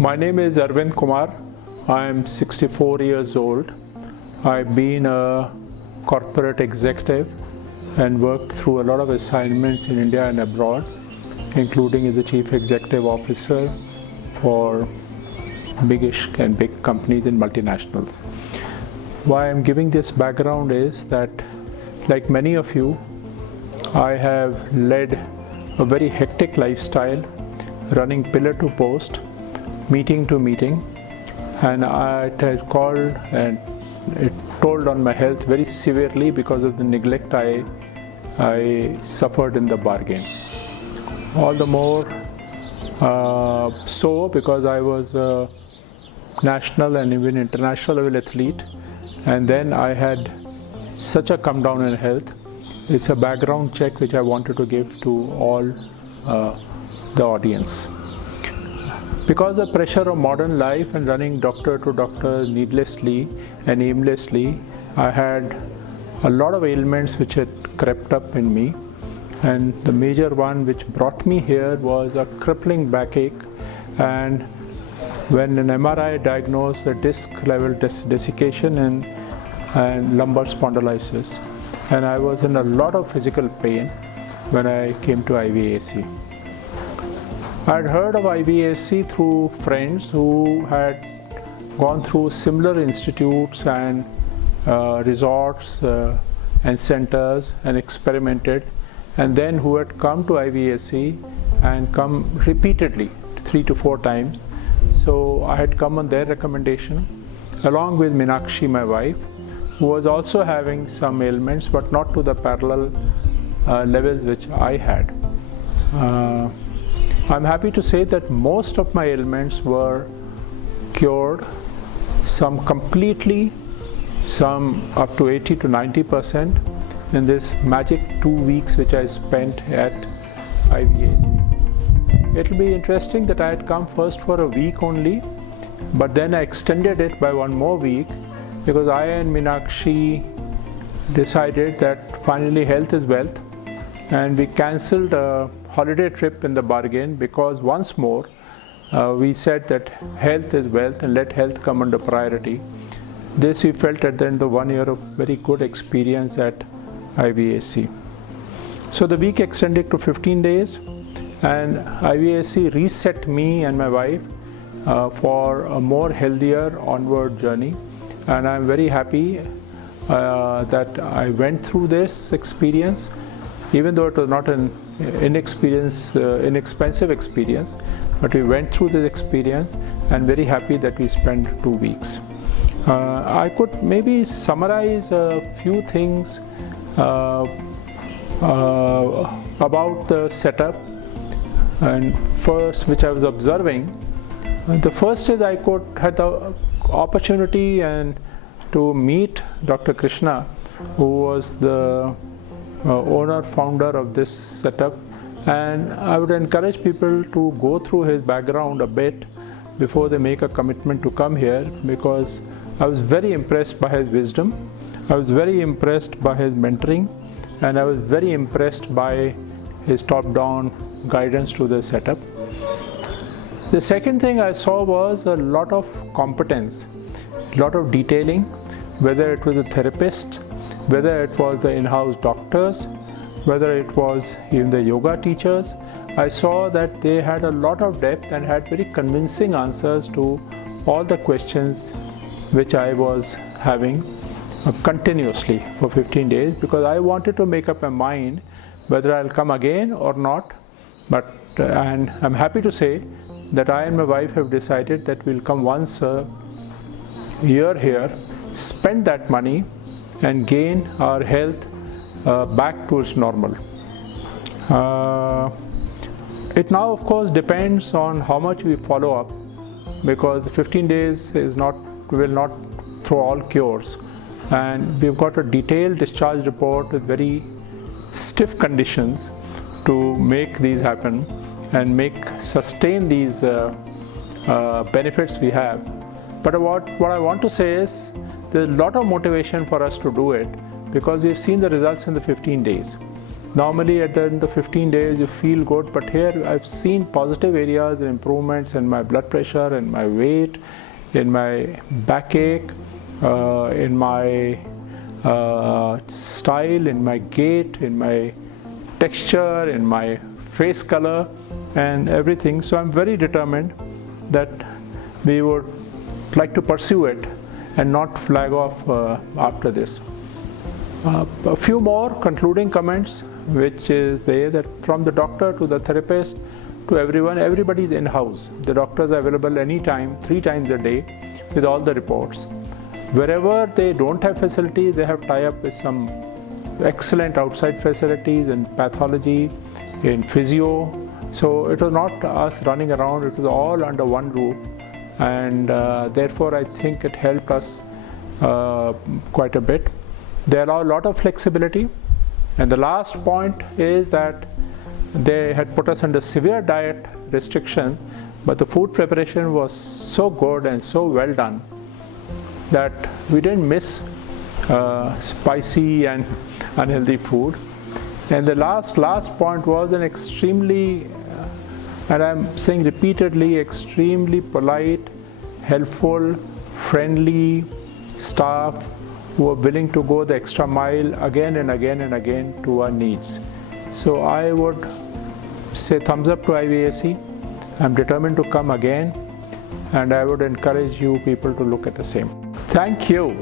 My name is Aravind Kumar. I am 64 years old. I've been a corporate executive and worked through a lot of assignments in India and abroad, including as the Chief Executive Officer for biggish and big companies and multinationals. Why I'm giving this background is that, like many of you, I have led a very hectic lifestyle, running pillar to post, meeting to meeting, and it has called and it told on my health very severely because of the neglect I suffered in the bargain. All the more so because I was a national and even international level athlete, and then I had such a come down in health. It's a background check which I wanted to give to all the audience. Because the pressure of modern life and running doctor to doctor needlessly and aimlessly, I had a lot of ailments which had crept up in me, and the major one which brought me here was a crippling backache, and when an MRI diagnosed a disc level desiccation and lumbar spondylosis, and I was in a lot of physical pain when I came to IVAC. I'd heard of IVAC through friends who had gone through similar institutes and resorts and centers and experimented, and then who had come to IVAC and come repeatedly 3 to 4 times. So I had come on their recommendation, along with Meenakshi, my wife, who was also having some ailments but not to the parallel levels which I had. I'm happy to say that most of my ailments were cured, some completely, some up to 80 to 90% in this magic 2 weeks which I spent at IVAC. It will be interesting that I had come first for a week only, but then I extended it by 1 more week because I and Meenakshi decided that finally health is wealth, and we cancelled a holiday trip in the bargain because once more we said that health is wealth and let health come under priority. This we felt at the end of 1 year of very good experience at IVAC. So the week extended to 15 days, and IVAC reset me and my wife for a more healthier onward journey, and I'm very happy that I went through this experience, even though it was not an inexpensive experience, but we went through this experience and very happy that we spent 2 weeks. I could maybe summarize a few things about the setup, and first which I was observing. The first is I had the opportunity and to meet Dr. Krishna, who was the owner, founder of this setup, and I would encourage people to go through his background a bit before they make a commitment to come here, because I was very impressed by his wisdom, I was very impressed by his mentoring, and I was very impressed by his top-down guidance to the setup. The second thing I saw was a lot of competence, a lot of detailing, whether it was a therapist, whether it was the in-house doctors, whether it was even the yoga teachers. I saw that they had a lot of depth and had very convincing answers to all the questions which I was having continuously for 15 days, because I wanted to make up my mind whether I'll come again or not. And I'm happy to say that I and my wife have decided that we'll come once a year here, spend that money, and gain our health back to its normal. It now of course depends on how much we follow up, because 15 days will not throw all cures, and we've got a detailed discharge report with very stiff conditions to make these happen and sustain these benefits we have. But what I want to say is there's a lot of motivation for us to do it, because we've seen the results in the 15 days. Normally at the end of 15 days you feel good, but here I've seen positive areas and improvements in my blood pressure, in my weight, in my backache, in my style, in my gait, in my texture, in my face color and everything. So I'm very determined that we would like to pursue it and not flag off after this. A few more concluding comments, which is there that from the doctor to the therapist to everyone, everybody is in-house. The doctors are available anytime, 3 times a day with all the reports. Wherever they don't have facility, they have tie-up with some excellent outside facilities in pathology, in physio. So it was not us running around, it was all under one roof, and therefore I think it helped us quite a bit. There are a lot of flexibility, and the last point is that they had put us under severe diet restriction, but the food preparation was so good and so well done that we didn't miss spicy and unhealthy food. And the last point was an extremely, and I'm saying repeatedly, extremely polite, helpful, friendly staff who are willing to go the extra mile again and again and again to our needs. So I would say thumbs up to IVAC. I'm determined to come again, and I would encourage you people to look at the same. Thank you.